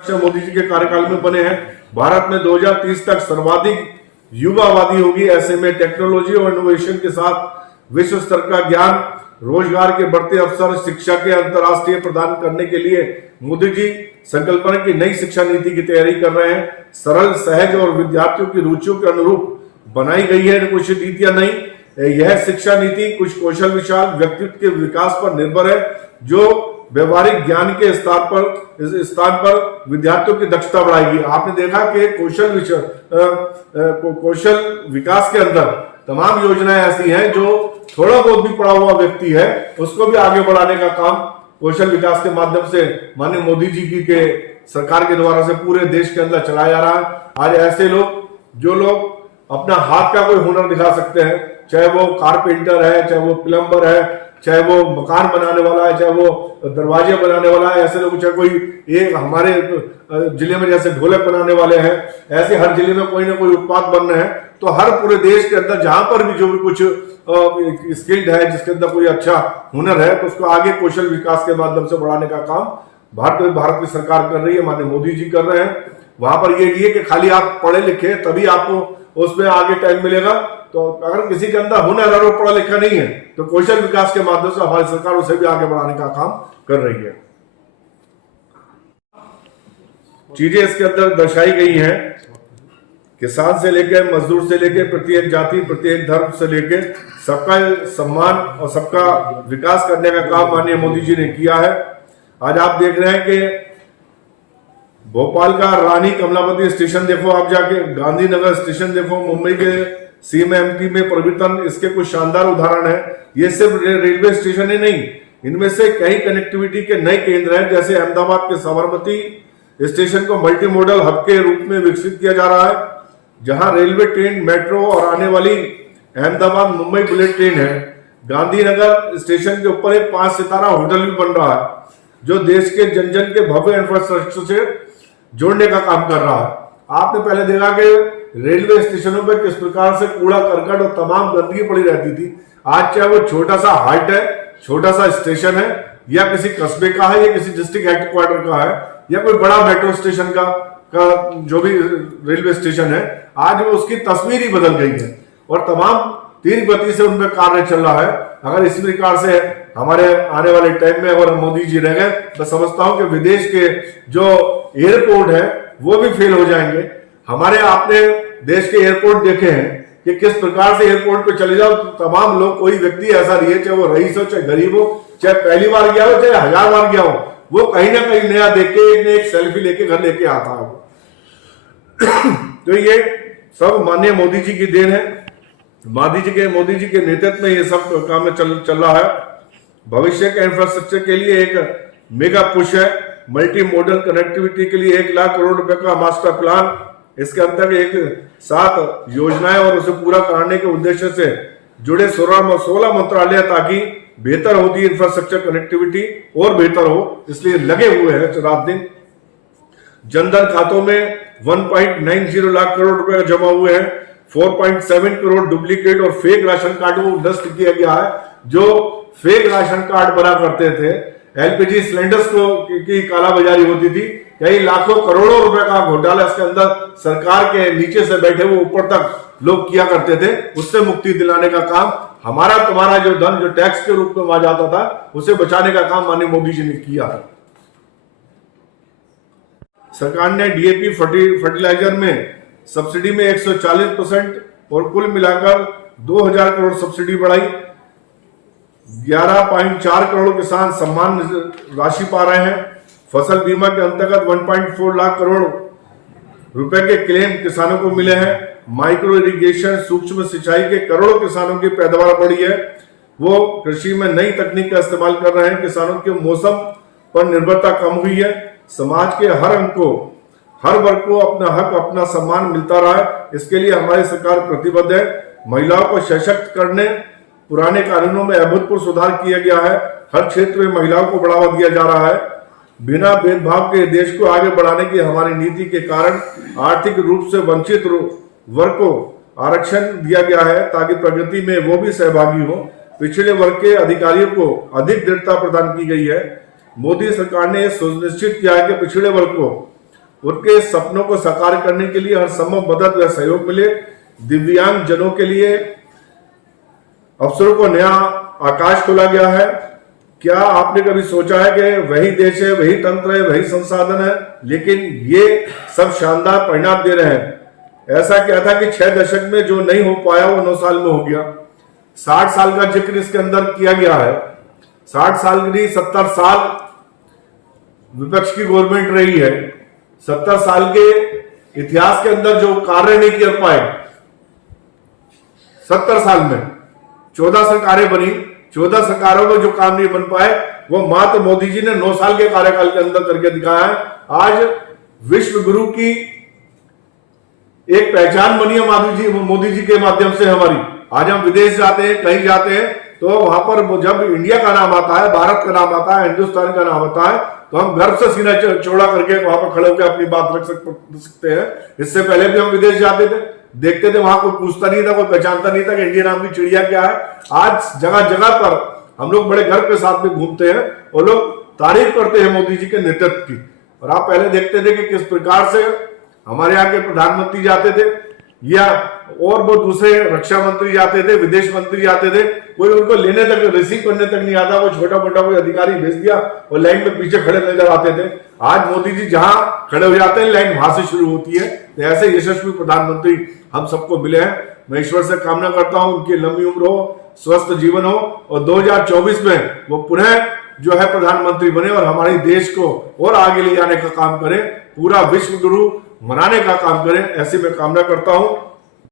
मोदी जी के कार्यकाल में बने हैं। भारत में 2030 तक सर्वाधिक युवावादी होगी। ऐसे में टेक्नोलॉजी और इनोवेशन के साथ विश्व स्तर का ज्ञान, रोजगार के बढ़ते अवसर, शिक्षा के अंतर्राष्ट्रीय प्रदान करने के लिए मोदी जी संकल्पना की नई शिक्षा नीति की तैयारी कर रहे हैं। सरल, सहज और विद्यार्थियों की रुचियों के अनुरूप बनाई गई है। कुछ नीतियां नहीं, यह शिक्षा नीति कुछ कौशल विशाल व्यक्तित्व के विकास पर निर्भर है, जो व्यवहारिक ज्ञान के स्थान पर विद्यार्थियों की दक्षता बढ़ाएगी। आपने देखा कि कौशल विकास के अंदर तमाम योजनाएं ऐसी हैं जो थोड़ा बहुत भी पढ़ा हुआ व्यक्ति है उसको भी आगे बढ़ाने का काम कौशल विकास के माध्यम से माननीय मोदी जी की के सरकार के द्वारा से पूरे देश के अंदर चलाया जा रहा है। आज ऐसे लोग जो लोग अपना हाथ का कोई हुनर दिखा सकते हैं, चाहे वो कारपेंटर है, चाहे वो प्लम्बर है, चाहे वो मकान बनाने वाला है, चाहे वो दरवाजे बनाने वाला है, ऐसे लोग, चाहे कोई एक हमारे जिले में जैसे ढोलक बनाने वाले हैं, ऐसे हर जिले में कोई ना कोई उत्पाद बन रहे हैं। तो हर पूरे देश के अंदर जहां पर भी जो भी कुछ स्किल्ड है, जिसके अंदर कोई अच्छा हुनर है, तो उसको आगे कौशल विकास के माध्यम से बढ़ाने का काम भारत की सरकार कर रही है, माननीय मोदी जी कर रहे हैं। वहां पर ये नहीं है कि खाली आप पढ़े लिखे तभी आपको उसमें आगे टाइम मिलेगा। तो अगर किसी के अंदर हुनर है और पढ़ा लिखा नहीं है तो कौशल विकास के माध्यम से हमारी सरकार उसे भी आगे बढ़ाने का काम कर रही है। चीजें इसके अंदर दर्शाई गई हैं, किसान से लेकर मजदूर से लेकर प्रत्येक जाति, प्रत्येक धर्म से लेकर सबका सम्मान और सबका विकास करने का काम माननीय मोदी जी ने किया है। आज आप देख रहे हैं कि भोपाल का रानी कमलापति स्टेशन देखो, आप जाके गांधीनगर स्टेशन देखो, मुंबई के सीएमएमटी में परिवर्तन, इसके कुछ शानदार उदाहरण है। ये सिर्फ रेलवे स्टेशन ही नहीं, इनमें से कई कनेक्टिविटी के नए केंद्र हैं। जैसे अहमदाबाद के साबरमती स्टेशन को मल्टी मॉडल हब के रूप में विकसित किया जा रहा है, जहां रेलवे, ट्रेन, मेट्रो और आने वाली अहमदाबाद मुंबई बुलेट ट्रेन है। गांधीनगर स्टेशन के ऊपर एक 5 सितारा होटल भी बन रहा है, जो देश के जन जन के भव्य इंफ्रास्ट्रक्चर से जोड़ने का काम कर रहा है। आपने पहले देखा कि रेलवे स्टेशनों पर किस प्रकार से कूड़ा करकट और तमाम गंदगी पड़ी रहती थी। आज चाहे वो छोटा सा हाट है, छोटा सा स्टेशन है, या किसी कस्बे का है, या किसी डिस्ट्रिक्ट हेडक्वार्टर का है, या कोई बड़ा मेट्रो स्टेशन का जो भी रेलवे स्टेशन है, आज वो उसकी तस्वीर ही बदल गई है और तमाम तीव्र गति से उनमें कार्य चल रहा है। अगर इस प्रकार से हमारे आने वाले टाइम में अगर मोदी जी रह गए, मैं समझता हूं कि विदेश के जो एयरपोर्ट है वो भी फेल हो जाएंगे। हमारे आपने देश के एयरपोर्ट देखे हैं कि किस प्रकार से एयरपोर्ट पे चले जाओ तो तमाम लोग, कोई व्यक्ति ऐसा नहीं है, चाहे वो रईस हो, चाहे गरीब हो, चाहे पहली बार गया हो, चाहे 1000 बार गया हो, वो कहीं ना कहीं नया देख के एक सेल्फी लेके घर लेके आता है। तो ये सब माननीय मोदी जी की देन है। मोदी जी के नेतृत्व में ये सब काम चल रहा है। भविष्य के इंफ्रास्ट्रक्चर के लिए एक मेगा पुश है। मल्टी मॉडल कनेक्टिविटी के लिए 1 लाख करोड़ रुपए का मास्टर प्लान, इसके अंतर्गत 7 योजनाएं और उसे पूरा कराने के उद्देश्य से जुड़े 16 मंत्रालय, ताकि बेहतर होती इंफ्रास्ट्रक्चर कनेक्टिविटी और बेहतर हो, इसलिए लगे हुए हैं रात दिन। जनधन खातों में 1.90 लाख करोड़ रुपए जमा हुए हैं। 4.7 करोड़ डुप्लीकेट और फेक राशन कार्ड को नष्ट किया गया है। जो फेक राशन कार्ड बना करते थे, एलपीजी सिलेंडर्स की कालाबाजारी होती थी, कई लाखों करोड़ों रुपए का घोटाला इसके अंदर सरकार के नीचे से बैठे वो ऊपर तक लोग किया करते थे, उससे मुक्ति दिलाने का काम हमारा तुम्हारा जो धन जो टैक्स के रूप में वहां जाता था, उसे बचाने का काम माननीय मोदी जी ने किया है। सरकार ने डीएपी फर्टिलाइजर में सब्सिडी में 140% और कुल मिलाकर 2000 करोड़ सब्सिडी बढ़ाई। 11.4 करोड़ किसान सम्मान राशि पा रहे हैं। फसल बीमा के अंतर्गत 1.4 लाख करोड़ रुपए के क्लेम किसानों को मिले हैं। माइक्रो इरिगेशन, सूक्ष्म सिंचाई के करोड़ों किसानों की पैदावार बढ़ी है। वो कृषि में नई तकनीक का इस्तेमाल कर रहे हैं। किसानों के मौसम पर निर्भरता कम हुई है। समाज के हर वर्ग को अपना हक, अपना सम्मान मिलता रहा है, इसके लिए हमारी सरकार प्रतिबद्ध है। महिलाओं को सशक्त करने पुराने कानूनों में अभूतपूर्व सुधार किया गया है। हर क्षेत्र में महिलाओं को बढ़ावा दिया जा रहा है। बिना भेदभाव के देश को आगे बढ़ाने की हमारी नीति के कारण आर्थिक रूप से वंचित वर्ग को आरक्षण दिया गया है, ताकि प्रगति में वो भी सहभागी हो। पिछड़े वर्ग के अधिकारियों को अधिक दृढ़ता प्रदान की गई है। मोदी सरकार ने सुनिश्चित किया है कि पिछड़े वर्ग को उनके सपनों को साकार करने के लिए हर संभव मदद व सहयोग मिले। दिव्यांग जनों के लिए अवसरों को नया आकाश खोला गया है। क्या आपने कभी सोचा है कि वही देश है, वही तंत्र है, वही संसाधन है, लेकिन ये सब शानदार परिणाम दे रहे हैं। ऐसा क्या था कि 6 दशक में जो नहीं हो पाया वो 9 साल में हो गया। 60 साल का जिक्र इसके अंदर किया गया है। 60 साल की नहीं, 70 साल विपक्ष की गवर्नमेंट रही है। 70 साल के इतिहास के अंदर जो कार्य नहीं कर पाए, 70 साल में 14 सरकारें बनी, 14 सरकारों में जो काम नहीं बन पाए वो मात्र मोदी जी ने 9 साल के कार्यकाल के अंदर करके दिखाया है। आज विश्व गुरु की एक पहचान बनी है मोदी जी के माध्यम से हमारी। आज हम विदेश जाते हैं, कहीं जाते हैं, तो वहां पर जब इंडिया का नाम आता है, भारत का नाम आता है, हिंदुस्तान का नाम आता है, तो हम गर्व से सीना चौड़ा करके वहां पर खड़े होकर अपनी बात रख सकते हैं। इससे पहले भी हम विदेश जाते थे, देखते थे, वहां कोई पूछता नहीं था, कोई पहचानता नहीं था कि इंडिया नाम की चिड़िया क्या है। आज जगह जगह पर हम लोग बड़े गर्व के साथ में घूमते हैं और लोग तारीफ करते हैं मोदी जी के नेतृत्व की। और आप पहले देखते थे कि किस प्रकार से हमारे यहाँ के प्रधानमंत्री जाते थे या और वो दूसरे रक्षा मंत्री जाते थे, विदेश मंत्री जाते थे, कोई उनको लेने तक, रिसीव करने तक नहीं आता। वो छोटा मोटा कोई अधिकारी भेज दिया और लाइन में पीछे खड़े नजर आते थे। आज मोदी जी जहां खड़े हो जाते हैं, लाइन वहां से शुरू होती है। तो ऐसे यशस्वी प्रधानमंत्री हम सबको मिले हैं। मैं ईश्वर से कामना करता हूं उनकी लंबी उम्र हो, स्वस्थ जीवन हो और 2024 में वो पुनः जो है प्रधानमंत्री बने और हमारे देश को और आगे ले जाने का काम करें, पूरा विश्व गुरु मनाने का काम करें, ऐसी मैं कामना करता हूं।